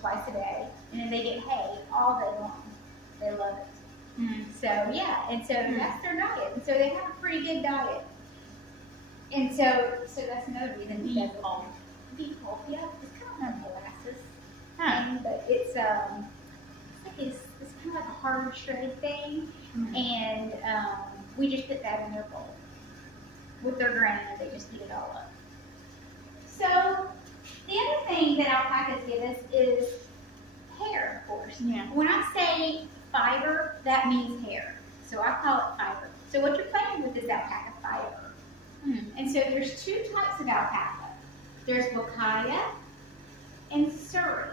twice a day, and then they get hay all day long. They love it. So yeah, and so that's their diet, and so they have a pretty good diet. And so that's another reason he does beef pulp. Yeah, it's kind of like molasses, but it's kind of like a hard shredded thing, and we just put that in their bowl with their grain, and they just eat it all up. So the other thing that alpacas give us is hair, of course. Yeah. When I say fiber, that means hair. So I call it fiber. So what you're playing with is alpaca fiber. And so there's two types of alpaca. There's Wakaya and Surrey.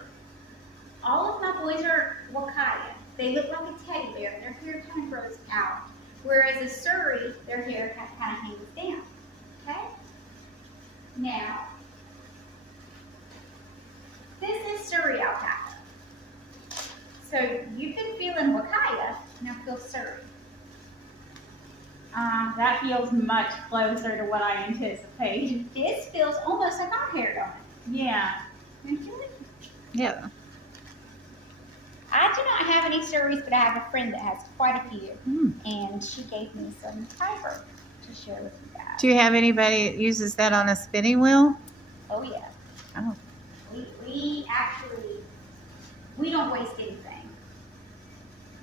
All of my boys are Wakaya. They look like a teddy bear, and their hair kind of grows out. Whereas a Surrey, their hair kind of hangs down. Okay? Now, this is Surrey alpaca. So you've been feeling Wakaya, now feel Surrey. That feels much closer to what I anticipate. This feels almost like our hair, don't it? Yeah. Yeah. I do not have any Surreys, but I have a friend that has quite a few, and she gave me some fiber to share with you guys. Do you have anybody that uses that on a spinning wheel? Oh yeah. Oh. We don't waste anything.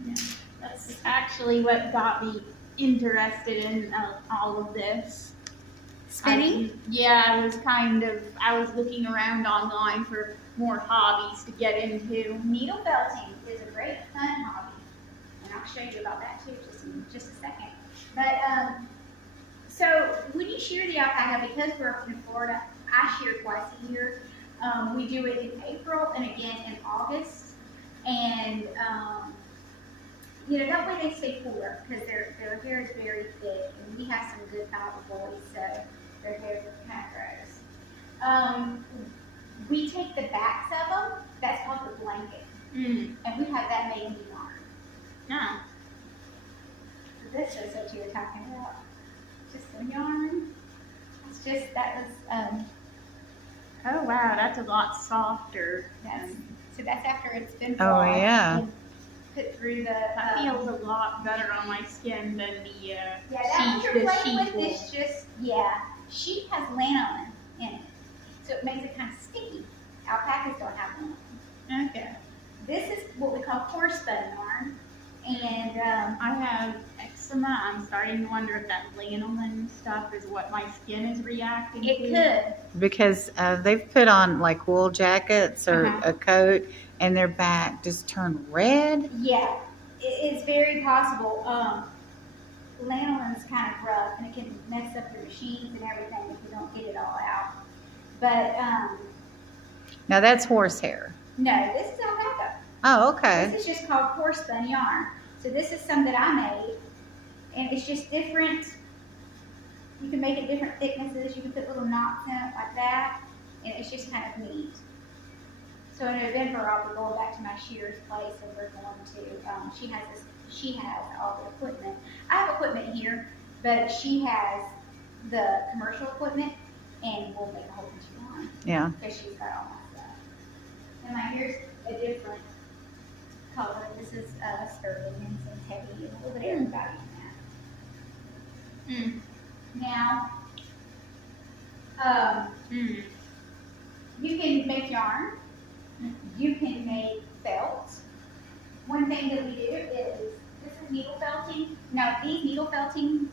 Yeah. That's actually what got me interested in all of this. Spinning? I was looking around online for more hobbies to get into. Needle felting is a great fun hobby, and I'll show you about that too in just a second. But so when you shear the alpaca, because we're up in Florida, I shear twice a year. We do it in April and again in August, and that way they stay cooler because their hair is very thick, and we have some good fiber boys, so their hair kind of grows. We take the backs of them, that's called the blanket, and we have that made into yarn. So this is what you were talking about, just some yarn. That was, oh wow, that's a lot softer. So that's after it's been put through the. That feels a lot better on my skin than the sheet. That you're playing with is just sheet has lanolin in it, so it makes it kind of sticky. Alpacas don't have lanolin. Okay. This is what we call coarse spun yarn, and I have eczema. I'm starting to wonder if that lanolin stuff is what my skin is reacting to. It could. Because they've put on like wool jackets or a coat, and their back just turned red. Yeah, it's very possible. Lanolin's kind of rough, and it can mess up your machines and everything if you don't get it all out. But now that's horsehair. no, this is alpaca. Oh, okay. This is just called coarse spun yarn. So this is some that I made, and it's just different. You can make it different thicknesses. You can put little knots in it like that, and it's just kind of neat. So in November, I'll be going back to my shearer's place, and we're going to. She has all the equipment. I have equipment here, but she has the commercial equipment, and we'll make a whole bunch of yarn. Yeah. Because she's got all my stuff. And my hair's a different color. This is sterling and some heavy and a little bit of everybody in that. Now, you can make yarn. You can make felt. One thing that we do is, this is needle felting. Now these needle felting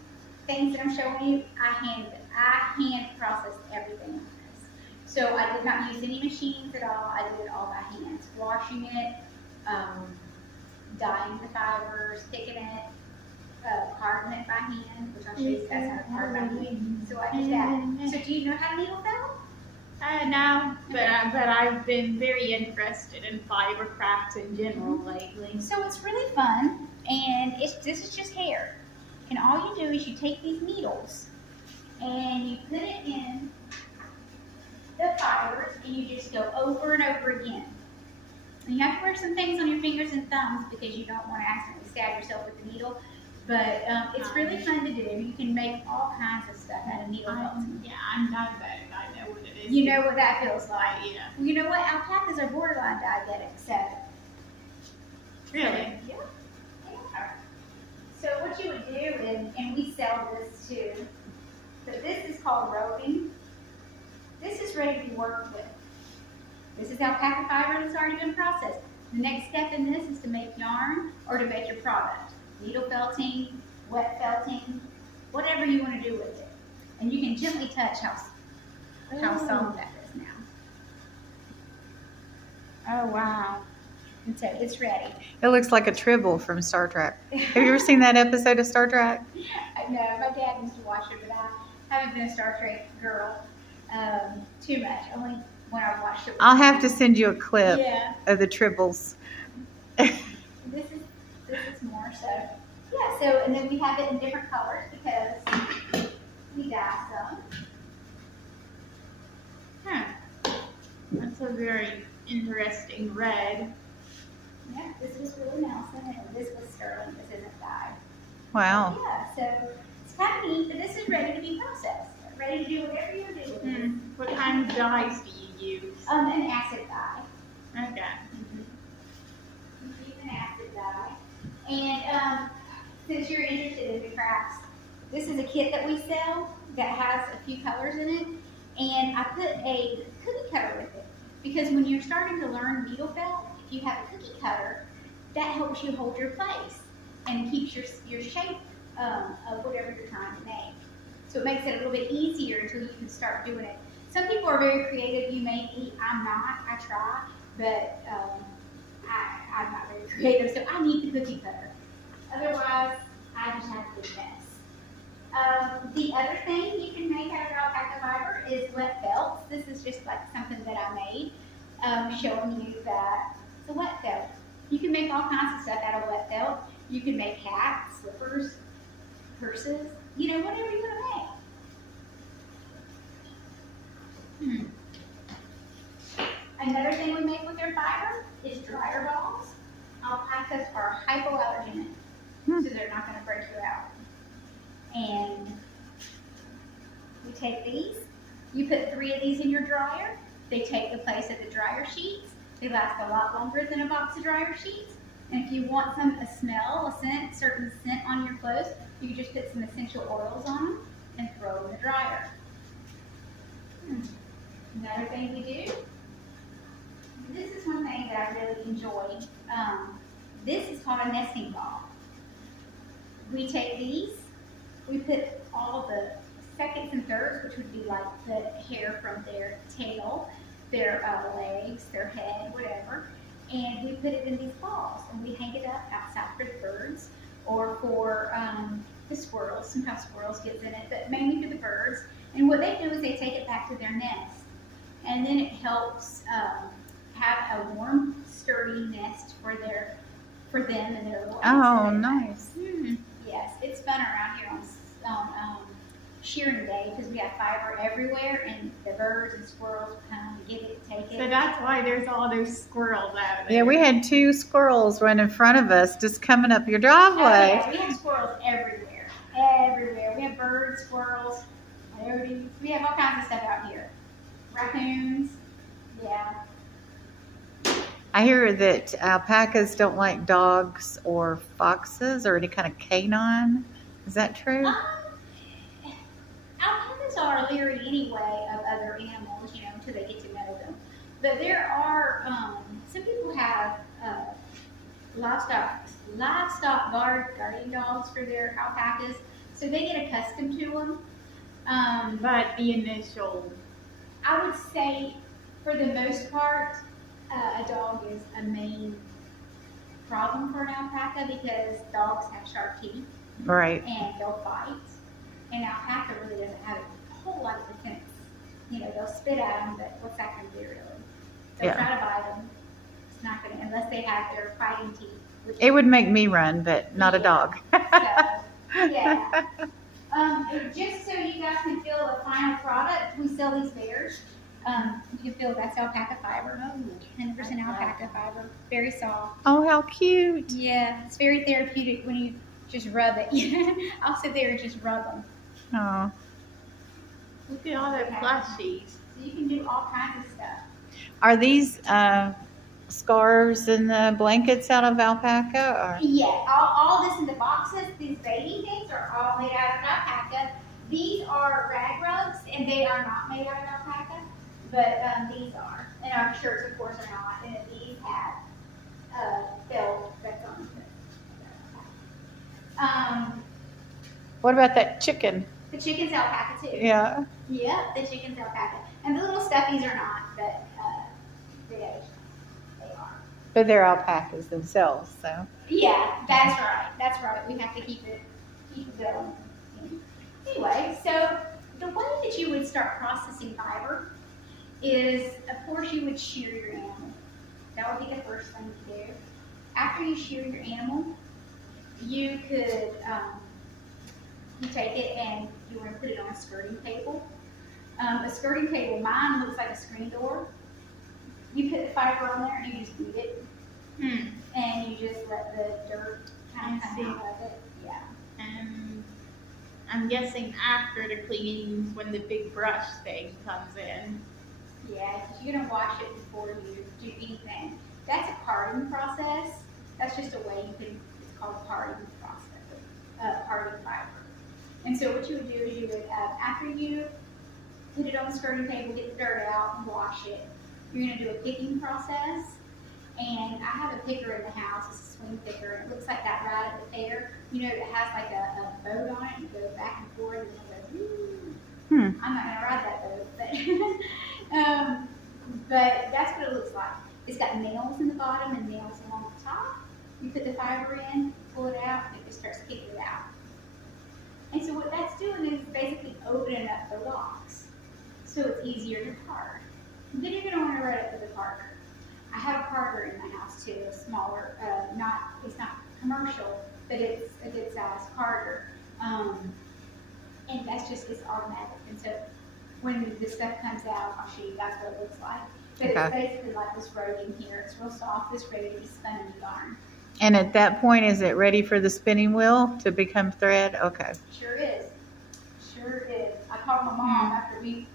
things that I'm showing you, I hand processed everything on this. So I did not use any machines at all. I did it all by hand. Washing it, dyeing the fibers, picking it, carding it by hand, which I'll show you guys how to card by hand. So I did that. So do you know how to needle felt? No, but I've been very interested in fiber crafts in general lately. So it's really fun, and this is just hair. And all you do is you take these needles and you put it in the fibers, and you just go over and over again. And you have to wear some things on your fingers and thumbs because you don't want to accidentally stab yourself with the needle. But it's really fun to do. You can make all kinds of stuff out of needle felting. Yeah, I'm diabetic. I know what it You know what that feels like. Yeah. Well, you know what? Alpacas are borderline diabetic, so. Really? Yeah. They are. So what you would do, and we sell this too, but this is called roving. This is ready to be worked with. This is alpaca fiber that's already been processed. The next step in this is to make yarn or to make your product. Needle felting, wet felting, whatever you want to do with it. And you can gently touch how soft that is now. Oh, wow. And so it's ready. It looks like a tribble from Star Trek. Have you ever seen that episode of Star Trek? No, my dad used to watch it, but I haven't been a Star Trek girl too much. Only when I watched it. I'll have to send you a clip Yeah. of the tribbles. This is more so. Yeah. So and then we have it in different colors because we dye some. That's a very interesting red. Yeah. This was Willie Nelson, and this was Sterling. This isn't dyed. Wow. Yeah. So it's kind of neat, but this is ready to be processed. Ready to do whatever you do with it. What kind of dyes do you use? An acid dye. Okay. Use an acid dye. And since you're interested in the crafts, this is a kit that we sell that has a few colors in it. And I put a cookie cutter with it. Because when you're starting to learn needle felt, if you have a cookie cutter, that helps you hold your place and keeps your shape of whatever you're trying to make. So it makes it a little bit easier until you can start doing it. Some people are very creative. You may be. I'm not. I try, but I'm not very creative. So I need the cookie cutter. Otherwise, I just have a big mess. The other thing you can make out of alpaca fiber is wet felts. This is just like something that I made, showing you that it's a wet felt. You can make all kinds of stuff out of wet felt. You can make hats, slippers, purses, whatever you want to make. Another thing we make with their fiber is dryer balls. Alpacas are hypoallergenic, so they're not going to break you out. And we take these, you put 3 of these in your dryer. They take the place of the dryer sheets. They last a lot longer than a box of dryer sheets. And if you want a smell, a scent, certain scent on your clothes, you can just put some essential oils on them and throw them in the dryer. Another thing we do, this is one thing that I really enjoy. This is called a nesting ball. We take these, we put all the seconds and thirds, which would be like the hair from their tail, their legs, their head, whatever, and we put it in these balls, and we hang it up outside for the birds or for the squirrels. Sometimes squirrels get in it, but mainly for the birds. And what they do is they take it back to their nest, and then it helps have a warm, sturdy nest for them and their little eggs. Oh, nice. Yes, it's fun around here on shearing day because we have fiber everywhere, and the birds and squirrels come and get it, take it. So that's why there's all those squirrels out there. Yeah, we had 2 squirrels run in front of us just coming up your driveway. Oh, yeah, we have squirrels everywhere. Everywhere. We have birds, squirrels, coyotes. We have all kinds of stuff out here. Raccoons. Yeah. I hear that alpacas don't like dogs or foxes or any kind of canine. Is that true? Alpacas are leery anyway of other animals, until they get to know them. But there are, some people have livestock guardian dogs for their alpacas, so they get accustomed to them. But the initial, I would say, for the most part, a dog is a main problem for an alpaca because dogs have sharp teeth Right. and they'll fight. And alpaca really doesn't have a whole lot of defense. They'll spit at them, but what's that going to do really? They'll Yeah. try to bite them. It's not going to, unless they have their fighting teeth. Which It would make me run, but not a dog. So, yeah. Just so you guys can feel the final product, we sell these bears. You can feel that's alpaca fiber, 100% alpaca fiber, very soft. Oh, how cute. Yeah, it's very therapeutic when you just rub it. I'll sit there and just rub them. Oh. look at all the plushies. So you can do all kinds of stuff. Are these scarves and the blankets out of alpaca? Yeah, all this in the boxes, these baby things are all made out of alpaca. These are rag rugs, and they are not made out of alpaca, but these are. And our shirts, of course, are not. And then these have felt that's on them. What about that chicken? The chicken's alpaca too. Yeah. Yeah, the chicken's alpaca. And the little stuffies are not, but they are. But they're alpacas themselves, so. Yeah, that's right. That's right. We have to keep it going. Anyway, so the way that you would start processing fiber is, of course, you would shear your animal. That would be the first thing to do. After you shear your animal, you could you take it and you want to put it on a skirting table. A skirting table, mine looks like a screen door. You put the fiber on there and you just beat it. And you just let the dirt kind of come out of it. Yeah. And I'm guessing after the cleanings when the big brush thing comes in. Yeah, because you're gonna wash it before you do anything. That's a parting process. That's just a way you can. It's called parting process, parting fiber. And so what you would do is you would, after you put it on the skirting table, get the dirt out, and wash it. You're gonna do a picking process. And I have a picker in the house. It's a swing picker. And it looks like that ride at the fair. You know, it has like a boat on it. And it goes back and forth. And it goes, woo. I'm not gonna ride that boat, but that's what it looks like. It's got nails in the bottom and nails along the top. You put the fiber in, pull it out, and it just starts kicking it out. And so what that's doing is basically opening up the locks, so it's easier to card. Then you're gonna want to run it with a carder. I have a carder in my house too, a smaller, it's not commercial, but it's a good size carder. And that's just, it's automatic. And so when the stuff comes out, I'll show you guys what it looks like. But it's basically like this roding here. It's real soft, this ready to be spun in the yarn. And at that point, is it ready for the spinning wheel to become thread? Okay. Sure is. Sure is. I called my mom after we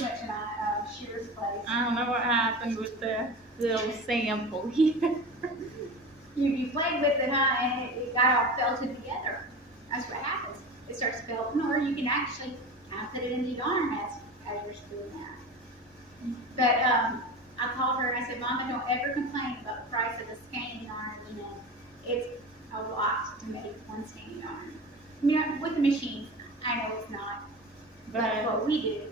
went to my shearer's place. I don't know what happened with the little sample here. You played with it, huh? And it got all felted together. That's what happens. It starts felting, or you can actually kind of put it in the yarn as you're spinning that. But I called her and I said, Mama, don't ever complain about the price of a skein yarn at the end. It's a lot to make one skein yarn. You know, with the machines, I know it's not. That's what we do.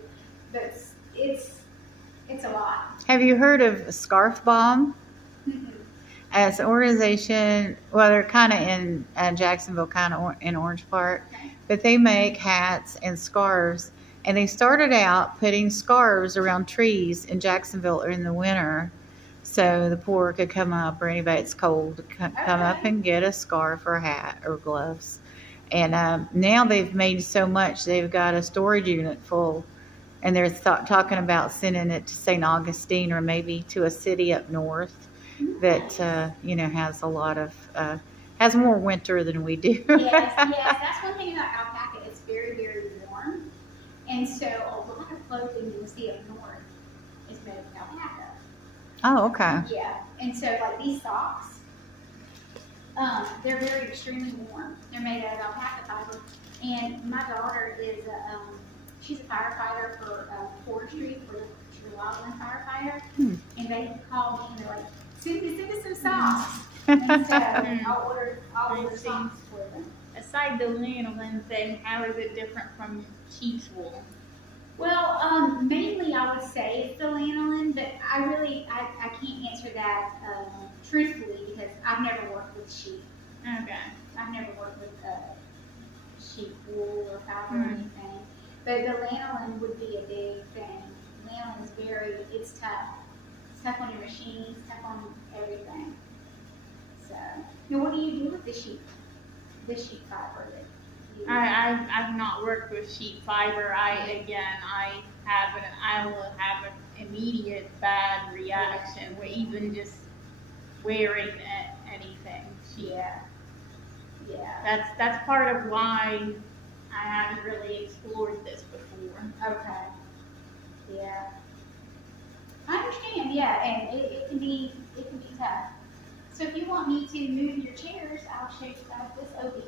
But it's a lot. Have you heard of Scarf Bomb? As an organization, well, they're kind of in Jacksonville, kind of in Orange Park, but they make hats and scarves. And they started out putting scarves around trees in Jacksonville in the winter, so the poor could come up, or anybody that's cold come up and get a scarf or a hat or gloves. And now they've made so much, they've got a storage unit full, and they're talking about sending it to St. Augustine or maybe to a city up north that has a lot of has more winter than we do. Yes, that's one thing about alpaca. It's very, very warm, and so a lot of clothing you'll see up north is made of alpaca. Oh, okay. Yeah, and so like these socks, they're very extremely warm. They're made out of alpaca fiber, and my daughter is she's a firefighter for forestry for the wildland firefighter, and they call me and they're like, send us some socks. And so I'll order socks for them. Aside the lanolin thing, how is it different from sheep's wool? Well, mainly I would say it's the lanolin, but I can't answer that truthfully because I've never worked with sheep. Okay. I've never worked with sheep wool or fiber or anything. But the lanolin would be a big thing. Lanolin is it's tough. It's tough on your machines, tough on everything. So, now what do you do with the sheep fiber? I've not worked with sheep fiber. I will have an immediate bad reaction with even just wearing anything. Yeah. That's part of why I haven't really explored this before. Okay. Yeah. I understand, yeah, and it can be tough. So if you want me to move your chairs, I'll show you guys this over